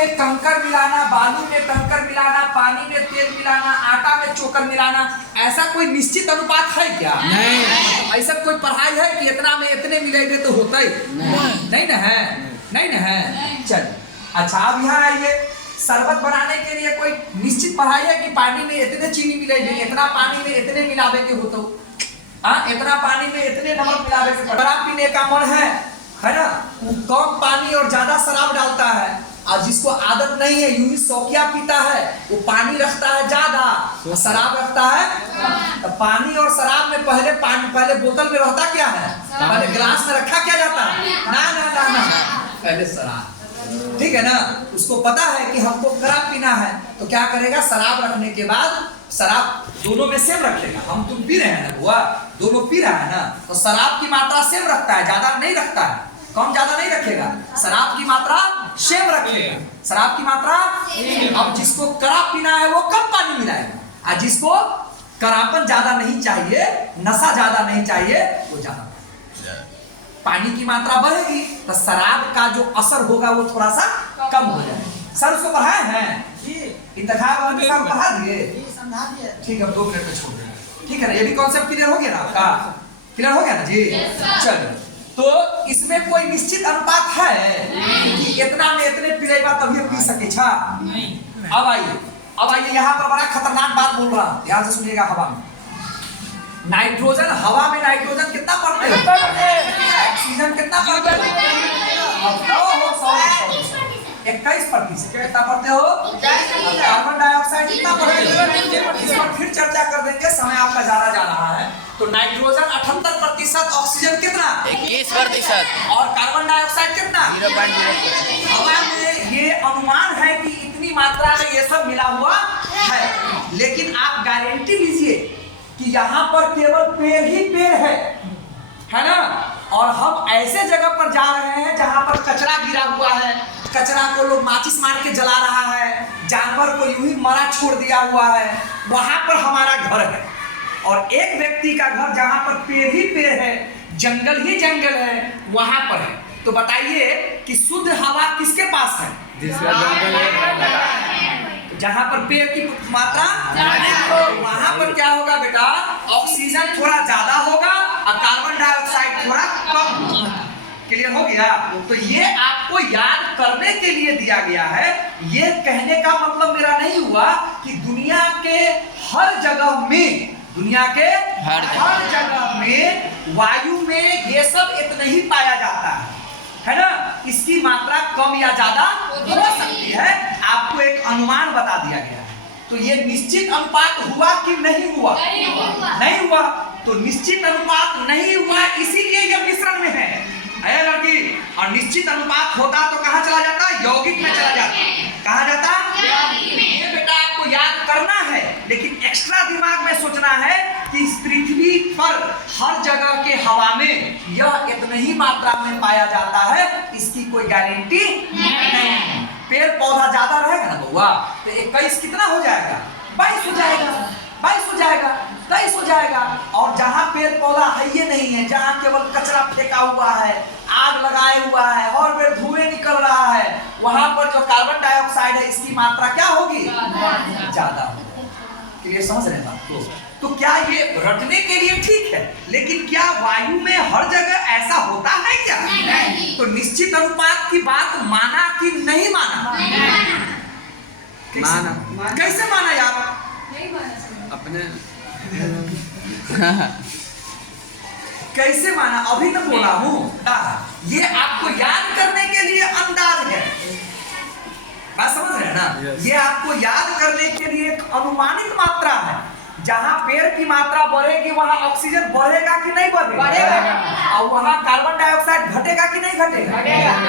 में कंकर मिलाना, बालू में कंकर मिलाना, पानी में तेल मिलाना, आटा में चोकर मिलाना, ऐसा कोई निश्चित अनुपात है क्या? नहीं। ऐसा कोई पढ़ाई है कि इतना में इतने मिलेंगे तो होता ही नहीं ना है, नहीं ना है। चल अच्छा, अब यहाँ आइए, शरबत बनाने के लिए कोई निश्चित पढ़ाई है कि पानी में इतने चीनी मिलेगी, इतना पानी में इतने मिलावे के होता, इतना पानी में इतने नमक मिलावे के। शराब पीने का मन है ना, वो कम पानी और ज्यादा शराब डालता है, और जिसको आदत नहीं है यूं ही शौकिया पीता है, वो पानी रखता है ज्यादा और शराब रखता है। तो पानी और शराब में पहले बोतल में रहता क्या है, पहले गिलास में रखा क्या जाता है, ना ना ना ना, पहले शराब, ठीक है ना। उसको पता है कि हमको शराब पीना है, तो क्या करेगा, शराब रखने के बाद शराब दोनों में सेम रखेगा। हम तुम पी रहे हैं ना बुआ, दोनों पी रहा है ना, तो शराब की मात्रा सेम रखता है, ज्यादा नहीं रखता है, कम ज्यादा नहीं रखेगा, शराब की मात्रा सेम रखेगा, शराब की मात्रा। अब जिसको कड़ा पीना है वो कम पानी मिलाएगा, और जिसको कड़ापन ज्यादा नहीं चाहिए, नशा ज्यादा नहीं चाहिए, वो ज्यादा पानी की मात्रा बढ़ेगी, तो शराब का जो असर होगा वो थोड़ा सा कम हो जाएगा। सर उसको पढ़ाए हैं, इंतखाब पढ़ा दिए, ठीक है, 2 मिनट में छोड़ देंगे, ठीक है ना। ये भी कॉन्सेप्ट क्लियर हो गया ना आपका, क्लियर हो गया ना जी। चलो, तो इसमें कोई निश्चित अनुपात है कि इतना में इतने पिलेगा तभी पी सके छा? अब आइए यहाँ पर बड़ा खतरनाक बात बोल रहा हूँ, ध्यान से सुनिएगा। हवा में नाइट्रोजन, हवा में नाइट्रोजन कितना पड़ते हैं, ऑक्सीजन कितना पड़ते हैं, 21% कितना पढ़ते हो, कार्बन डाइऑक्साइड कितना पढ़ते हो, इस पर फिर चर्चा कर देंगे, समय आपका ज्यादा जा रहा है। तो नाइट्रोजन 78%, ऑक्सीजन कितना 21% और कार्बन डाइऑक्साइड कितना 0.0%। हवा में ये अनुमान है कि इतनी मात्रा में ये सब मिला हुआ है, लेकिन आप गारंटी लीजिए कि यहाँ पर केवल पेड़ ही पेड़ है ना, और हम ऐसे जगह पर जा रहे हैं जहाँ पर कचरा गिरा हुआ है, कचरा को लोग माचिस मार के जला रहा है, जानवर को यूं ही मरा छोड़ दिया हुआ है, वहां पर हमारा घर है। और एक व्यक्ति का घर जहां पर पेड़ ही पेड़ है, जंगल ही जंगल है, वहां पर है। तो बताइए कि शुद्ध हवा किसके पास है, जिसका जंगल है, जहां पर पेड़ की मात्रा, तो वहां पर क्या होगा बेटा, ऑक्सीजन थोड़ा ज्यादा होगा और कार्बन डाइऑक्साइड थोड़ा कम होगा। क्लियर हो गया? तो ये आपको याद करने के लिए दिया गया है। ये कहने का मतलब मेरा नहीं हुआ कि दुनिया के हर जगह में, दुनिया के हर जगह में वायु में ये सब इतना ही पाया जाता है ना। इसकी मात्रा कम या ज्यादा हो सकती है, आपको एक अनुमान बता दिया गया है। तो ये निश्चित अनुपात हुआ कि नहीं हुआ? नहीं हुआ। तो निश्चित अनुपात नहीं हुआ, इसीलिए ये मिश्रण में है लड़की। और निश्चित अनुपात होता तो कहाँ चला जाता, यौगिक में चला जाता। कहाँ जाता? ये बेटा आपको याद करना है, लेकिन एक्स्ट्रा दिमाग में सोचना है कि इस पृथ्वी पर हर जगह के हवा में यह इतनी ही मात्रा में पाया जाता है, इसकी कोई गारंटी नहीं। पेड़ पौधा ज्यादा रहेगा ना बउआ, तो 21 कितना हो जाएगा, 22 हो जाएगा, 22 हो जाएगा, 23 हो जाएगा। और जहाँ पेड़ पौधा है ये नहीं है, जहाँ केवल कचरा फेंका हुआ है, आग लगाए हुआ है और फिर धुएं निकल रहा है, वहां पर जो कार्बन डाइऑक्साइड है इसकी मात्रा क्या होगी, ज्यादा होगी। क्लियर समझ रहे हैं बात को? तो क्या ये रटने के लिए ठीक है, लेकिन क्या वायु में हर जगह ऐसा होता है क्या? नहीं। तो निश्चित अनुपात की बात माना कि नहीं माना? माना। कैसे माना यार? अपने कैसे माना? अभी तो बोला हूँ, ये आपको याद करने के लिए अंदाज है, बात समझ रहे हैं ना? ये आपको याद करने के लिए एक अनुमानित मात्रा है। जहाँ पेड़ की मात्रा बढ़ेगी वहाँ ऑक्सीजन बढ़ेगा कि नहीं बढ़ेगा, और वहाँ कार्बन डाइऑक्साइड घटेगा कि नहीं घटेगा।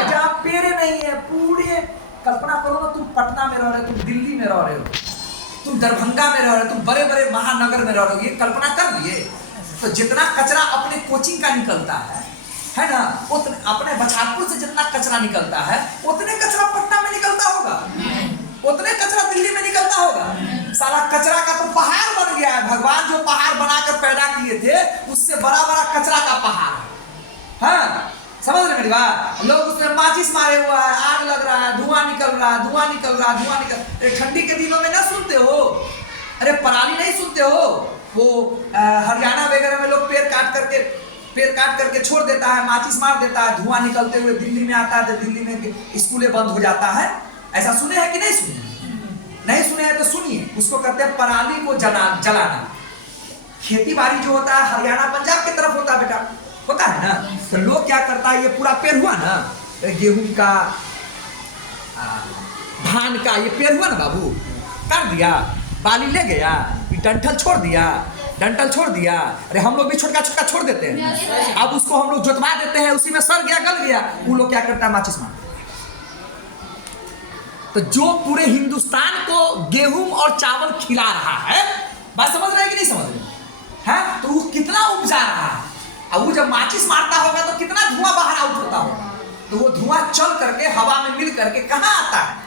जहाँ पेड़ नहीं है, पूरे कल्पना करो ना, तुम पटना में रह रहे हो, तुम दिल्ली में रह रहे हो, तुम दरभंगा में रह रहे हो, तुम बड़े बड़े महानगर में रह रहे हो, ये कल्पना कर लिए। तो जितना कचरा अपने कोचिंग का निकलता है ना, उतने अपने बछारपुर से जितना कचरा निकलता है, उतने कचरा पटना में निकलता होगा, उतने कचरा दिल्ली में निकलता होगा। सारा कचरा का तो पहाड़ बन गया है। भगवान जो पहाड़ बनाकर पैदा किए थे, उससे बड़ा बड़ा कचरा का पहाड़ है। समझ रहे मेरी बात? लोग उसमें माचिस मारे हुआ है, आग लग रहा है, धुआं निकल रहा है, धुआं निकल रहा है, धुआं निकल। अरे ठंडी के दिनों में ना सुनते हो? अरे पराली नहीं सुनते हो? वो हरियाणा वगैरह में लोग पेड़ काट करके छोड़ देता है, माचिस मार देता है, धुआं निकलते हुए दिल्ली में आता है, तो दिल्ली में स्कूलें बंद हो जाता है। ऐसा सुने हैं कि नहीं सुने? नहीं सुने हैं तो सुनिए। उसको कहते हैं पराली को जलाना। खेती बाड़ी जो होता है हरियाणा पंजाब की तरफ होता है बेटा, होता है ना। तो लोग क्या करता है, ये पूरा पेड़ हुआ ना, गेहूं का, धान का ये पेड़ हुआ ना बाबू, कर दिया, बाली ले गया, डंठल छोड़ दिया। अरे हम लोग भी छोटा छोड़ देते हैं। अब उसको हम लोग जोतवा देते हैं, उसी में सड़ गया, गल गया। वो लोग क्या करता है, माचिस मार। तो जो पूरे हिंदुस्तान को गेहूं और चावल खिला रहा है, बात समझ रहे हैं कि नहीं समझ रहे हैं? तो वो कितना उपजा रहा है। अब वो जब माचिस मारता होगा तो कितना धुआं बाहर आउट होता होगा। तो वो धुआं चल करके हवा में मिल करके कहाँ आता है,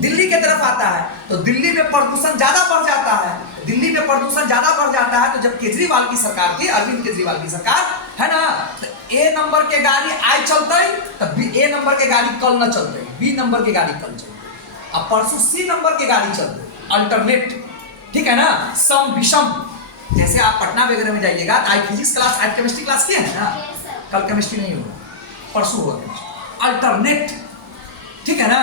दिल्ली की तरफ आता है। तो दिल्ली में प्रदूषण ज्यादा बढ़ जाता है। दिल्ली में प्रदूषण ज्यादा बढ़ जाता है। तो जब केजरीवाल की सरकार थी, अरविंद केजरीवाल की सरकार है ना, तो ए नंबर के गाड़ी आज चलते, तब ए नंबर के गाड़ी कल न चलते, बी नंबर के गाड़ी कल चलते, अब परसों सी नंबर के गाड़ी चलते, अल्टरनेट। ठीक है ना, सम विषम। जैसे आप पटना वगैरह में जाइएगा, आज फिजिक्स क्लास, आज केमिस्ट्री क्लास किया है ना, कल केमिस्ट्री नहीं होगा, परसों होगा अल्टरनेट। ठीक है ना,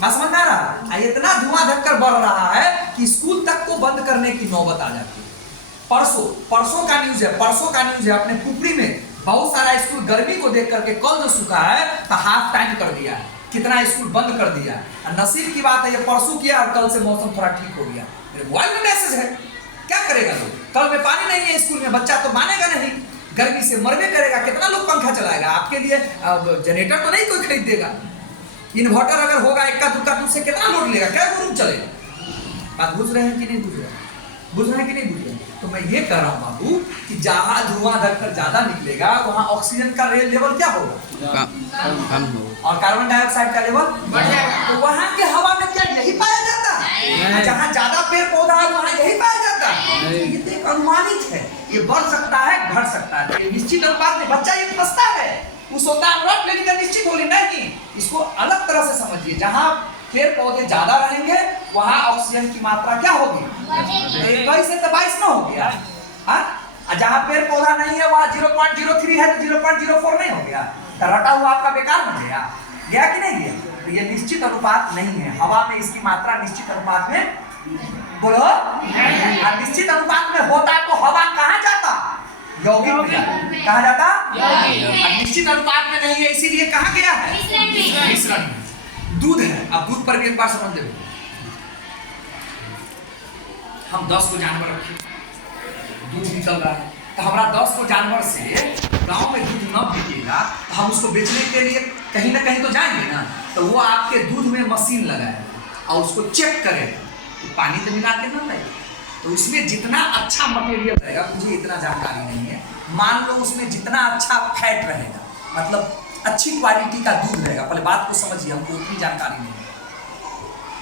बात समझ में आ रहा है? इतना धुआं धक्कर बढ़ रहा है कि स्कूल तक को बंद करने की नौबत आ जाती है। परसों का न्यूज है, अपने पुपरी में बहुत सारा स्कूल गर्मी को देख करके कल जो सूखा है तो हाफ टाइम कर दिया है, कितना स्कूल बंद कर दिया। नसीब की बात है, ये परसों किया और कल से मौसम थोड़ा ठीक हो गया। मेरे मोबाइल में मैसेज है, क्या करेगा लोग? कल में पानी नहीं है स्कूल में, बच्चा तो मानेगा नहीं, गर्मी से मरबे करेगा। कितना लोग पंखा चलाएगा? आपके लिए जनरेटर तो नहीं कोई खरीद देगा। इन्वर्टर अगर होगा इक्का दुक्का, तो उससे कितना लोड लेगा, क्या रूम चलेगा? बात बुझ रहे हैं कि नहीं बुझ रहे हैं? तो मैं ये कह रहा हूँ बाबू कि जहाँ धुआं धक्कर ज्यादा निकलेगा वहाँ ऑक्सीजन का लेवल क्या होगा, कम हो, और कार्बन डाइऑक्साइड का लेवल बढ़ जाएगा। तो वहाँ के हवा में क्या यही पाया जाता है? जहाँ ज्यादा पेड़ पौधा है वहाँ यही पाया जाता है? ये तो एक अनुमानित है, ये बढ़ सकता है, घट सकता है, निश्चित अनुपात में। बच्चा ये फंसता है, उस होता है लेने का निश्चित होली नहीं। इसको अलग तरह से समझिए। जहाँ पेड़ पौधे ज्यादा रहेंगे वहाँ ऑक्सीजन की मात्रा क्या होगी, 21 से 22 में हो गया। जहाँ पेड़ पौधा नहीं है वहाँ 0.03 है तो 0.04 नहीं हो गया, तो रटा हुआ आपका बेकार बन गया कि नहीं गया? तो ये निश्चित अनुपात नहीं है, हवा में इसकी मात्रा निश्चित अनुपात में, बोलो निश्चित अनुपात में होता तो हवा कहाँ जाता, यौगिक में कहा जाता, निश्चित अनुपात में नहीं है, इसीलिए कहा गया है मिश्रण। दूध है, अब दूध पर भी एक बार समझ ले। हम 10 को जानवर रखे, दूध निकल रहा है, तो हमारा 10 को जानवर से गांव में दूध न बिकेगा तो हम उसको बेचने के लिए कहीं ना कहीं तो जाएंगे ना। तो वो आपके दूध में मशीन लगाएगा और उसको चेक करेगा, तो पानी तो मिला के ना रहेगा। तो उसमें जितना अच्छा मटेरियल रहेगा, मुझे इतना जानकारी नहीं है, मान लो उसमें जितना अच्छा फैट रहेगा, मतलब अच्छी क्वालिटी का दूध रहेगा, पहले बात को समझिए, हमको उतनी जानकारी नहीं है,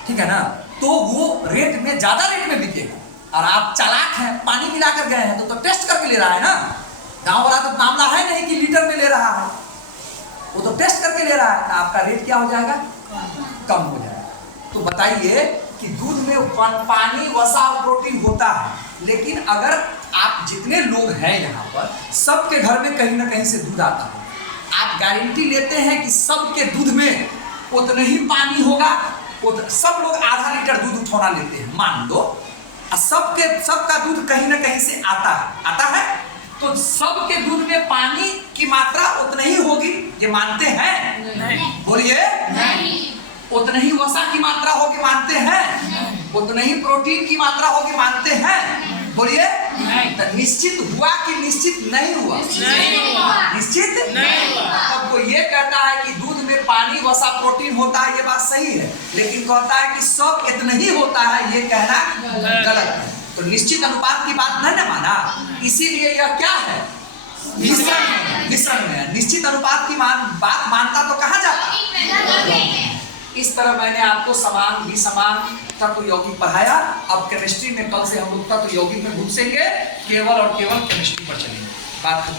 ठीक है ना। तो वो रेट में, ज्यादा रेट में बिकेगा। और आप चालाक हैं, पानी मिलाकर गए हैं तो टेस्ट करके ले रहा है ना। गांव वाला तो मामला है नहीं कि लीटर में ले रहा है, वो तो टेस्ट करके ले रहा है, तो आपका रेट क्या हो जाएगा, कम हो जाएगा। तो बताइए कि दूध में पानी, वसा और प्रोटीन होता है, लेकिन अगर आप जितने लोग हैं यहाँ पर, सबके घर में कहीं ना कहीं से दूध आता है, आप गारंटी लेते हैं कि सबके दूध में उतना ही पानी होगा, सब लोग आधा लीटर दूध उठौना लेते हैं मान लो, सबका दूध कहीं ना कहीं से आता है, तो सबके दूध में पानी की मात्रा उतनी ही होगी, ये मानते हैं? नहीं। बोलिए नहीं। उतनी ही वसा की मात्रा होगी, मानते हैं? उतनी ही प्रोटीन की मात्रा होगी, मानते हैं? बोलिए नहीं। तो निश्चित हुआ कि निश्चित नहीं हुआ? निश्चित नहीं हुआ। अब कोई ये कहता है कि दूध में पानी, वसा, प्रोटीन होता है, ये बात सही है, लेकिन कहता है कि सब इतना ही होता है, ये कहना गलत है। तो निश्चित अनुपात की बात नहीं माना, इसीलिए यह क्या है, मिश्रण में। निश्चित अनुपात की बात मानता तो कहाँ जाता। इस तरह मैंने आपको समान विसमान तत्व यौगिक पढ़ाया। अब केमिस्ट्री में कल से हम लोग तत्व यौगिक में घुसेंगे, केवल और केवल केमिस्ट्री पर चलेंगे। बात खत्म।